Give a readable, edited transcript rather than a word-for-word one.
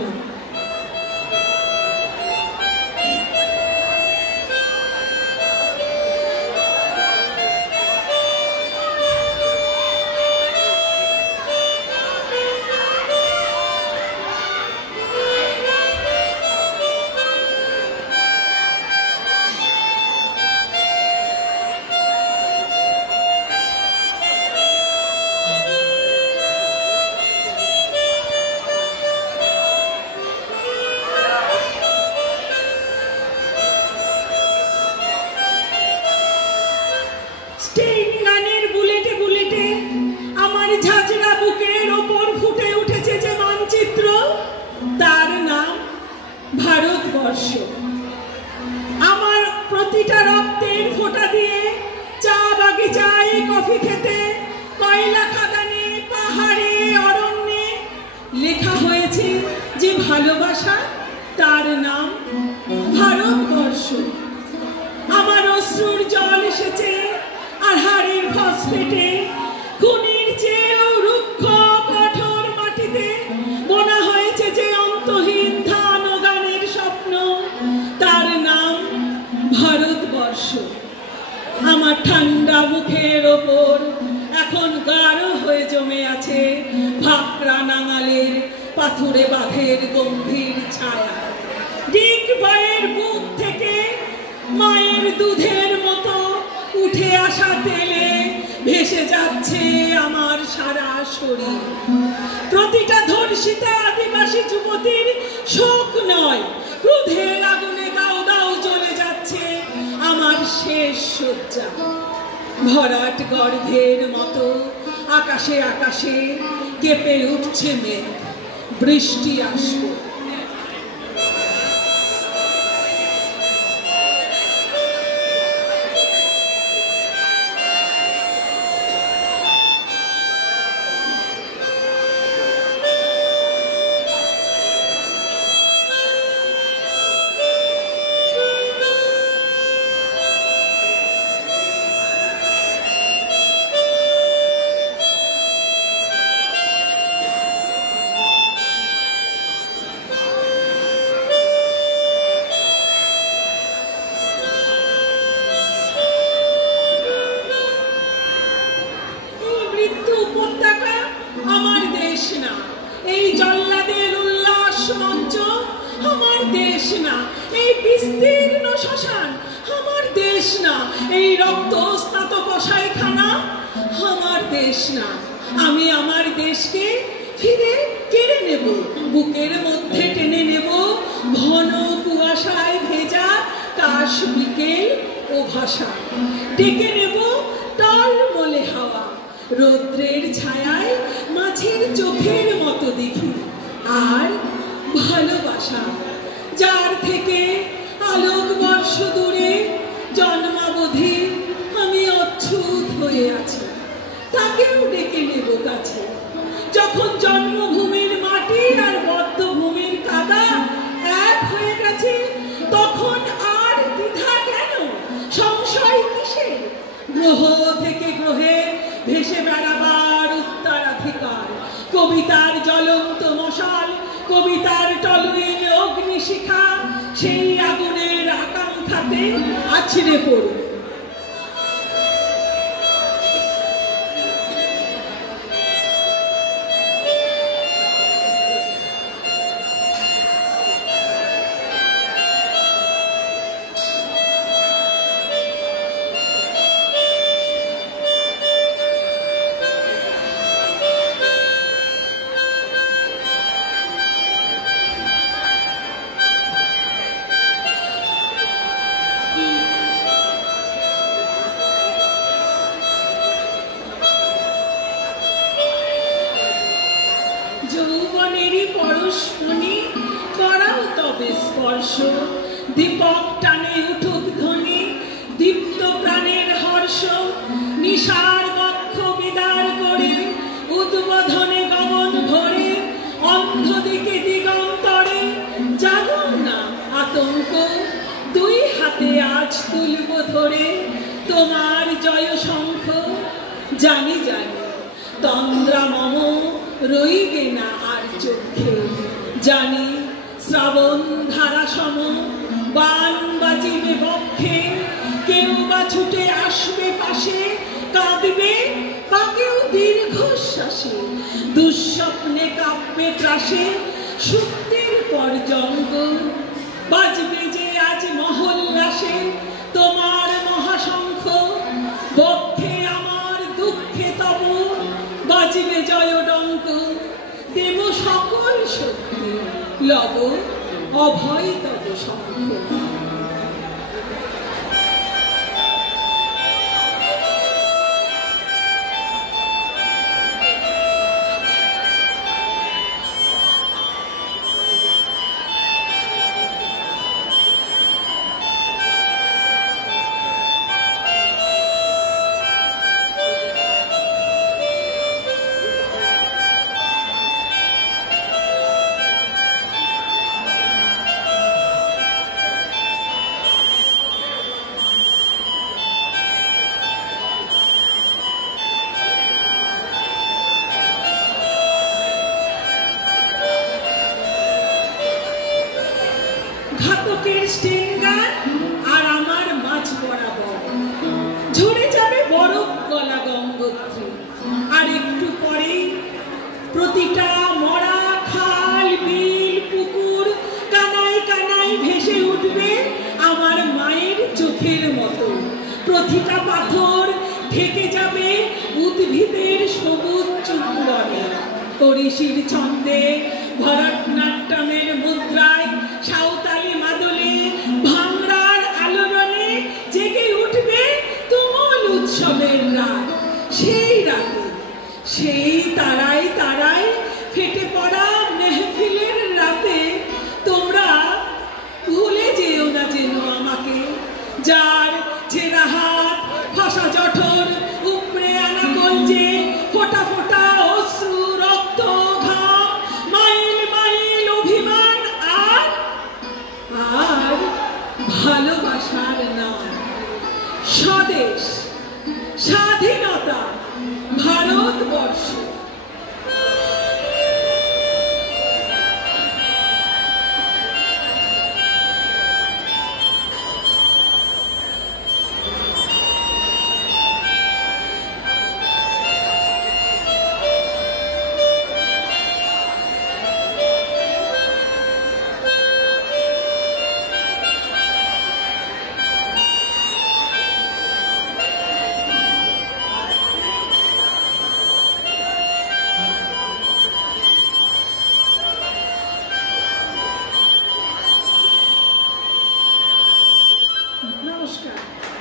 না। আমার প্রতিটা রক্তের ফোঁটা দিয়ে চা বাগিচায় কফি খেতে কয়লা খাদানে পাহাড়ে অরণ্যে লেখা হয়েছে যে ভালোবাসা তার নাম ভারতবর্ষ। আমার অশ্রুর জল এসেছে আর হাড়ের ফসফেটে খুনির চেয়েও রুক্ষ কঠোর মাটিতে বোনা হয়েছে যে অন্তহীন ধান ও গানের স্বপ্ন, তার নাম ভারতবর্ষ। আমার ঠান্ডা মুখের ওপর এখন গাঢ় হয়ে জমে আছে ভাকরা নাঙালের পাথুরে বাঁধের গম্ভীর ছায়া। ডিগ বয়ের বুক থেকে মায়ের দুধের মতো উঠে আসা তেলে ভেসে যাচ্ছে আমার সারা শরীর। প্রতিটা ধর্ষিতা আদিবাসী যুবতীর শোক নয়, ক্রোধের আগুনে দাউ দাউ জ্বলে যাচ্ছে আমার শেষ শয্যা। ভরাট গর্ভের মতো আকাশে আকাশে কেঁপে উঠছে মেঘ, বৃষ্টি আসবে। এই জল্লাদের উল্লাস মঞ্চ আমার দেশ না, এই বিস্তীর্ণ শ্মশান আমার দেশ না, এই রক্তস্নাত কসাইখানা আমার দেশ না। আমি আমার দেশকে ফিরে কেড়ে নেব, বুকের মধ্যে টেনে নেব ঘন কুয়াশায় ভেজা কাশ বিকেল ও ভাষা, ডেকে নেব টলমলে হাওয়া। রৌদ্রের ছায়ায় মাছের চোখের মতো দেখি আর ভালোবাসা, যার থেকে আলোকবর্ষ দূরে জন্মাবধি আমি অচ্ছুত হয়ে আছি, তাকেও ডেকে নেব কাছে। যখন জন্মভূমির মাটি আর বদ্ধভূমির কাদা এক হয়ে গেছে, তখন আর দ্বিধা কেন, সংশয় কিসের? গ্রহ থেকে গ্রহে ভেসে বেড়াবার উত্তরাধিকার, কবিতার জ্বলন্ত মশাল, কবিতার টলুইল অগ্নিশিখা, সেই আগুনের আকাঙ্ক্ষাতে আছড়ে পড়বে। যৌবনেরই পরশমণি করাও তবে স্পর্শ, দীপক টানে উঠুক ধ্বনি, দীপ্ত প্রাণের হর্ষ, নিশার বক্ষ বিদার করে উদ্বোধনে গমন ভরে, অন্ধ দিকে দিগন্তরে জাগো না আতঙ্ক, দুই হাতে আজ তুলব ধরে তোমার জয় শঙ্খ। জানি জানি তন্দ্রা মম রইবে না আর চোখে, জানি শ্রাবণ ধারা সম বান বাজিবে বক্ষে, কেউ বা ছুটে আসবে পাশে, কাঁদবে বা কেউ দীর্ঘশ্বাসে, দুঃস্বপ্নে কাঁপবে ত্রাসে সুপ্তির পর্যন্ত। বাজবে যে আজ মহল্লাসে তোমার মহাশঙ্খ, বক্ষে আমার দুঃখে তব বাজবে জয়ডঙ্ক। দেব সকল শক্তি লব অভয় তব শঙ্খ। ঘাতকের স্টেনগার আর আমার মাঝ বরাবর ঝরে যাবে বরফ গলা গঙ্গোত্রী। আর একটু পরে প্রতিটা মরা খাল বিল পুকুর কানায় কানায় ভেসে উঠবে আমার মায়ের চোখের মতো। প্রতিটা পাথর ঢেকে যাবে উদ্ভিদের সবুজ চুম্বনে। করিশির ছন্দে ভরতনাট্যমের মুদ্রায় সাঁওতালি মাদলে ভাঙড়ার আলোড়নে জেগে উঠবে তুমুল উৎসবের রাত। সেই রাতে সেই তারায় তারায় ফেটে পড়া মেহফিলের রাতে তোমরা ভুলে যেও না যেন আমাকে, যার ছেঁড়া হাত ফসা জঠর উপড়ে আনা কলজে ফোটা ফোটা অশ্রু রক্ত ঘাম মাইল মাইল অভিমান আর আর ভালোবাসার নাম। স্বদেশ, স্বাধীনতা, ভারতবর্ষ। নমস্কার।